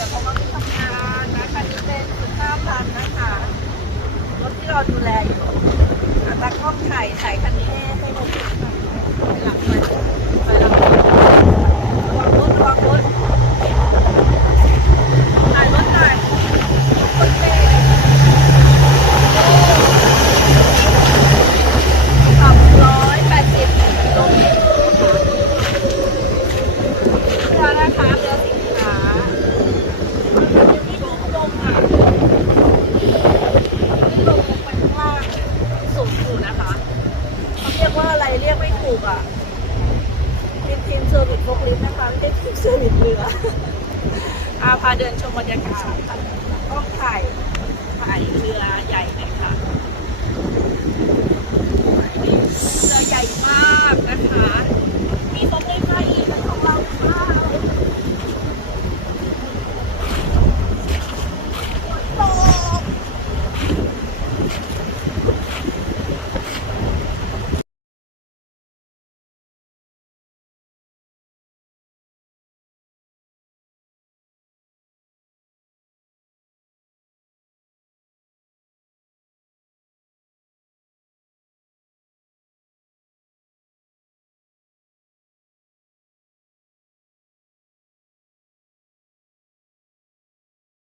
ดี๋ยวเขาก็ไปทำงานนะคันนี้เป็นสุดท้าพันนะคะ รถที่เราดูแลอยู่ตากล้อไข่ใส่คันนี้ ถูกอะเป็นทีมเซอร์วิสโฟกลิฟต์นะคะไม่ใช่ทีมเซอร์วิสเรืออาพาเดินชมบรรยากาศต้องถ่ายถ่ายเรือใหญ่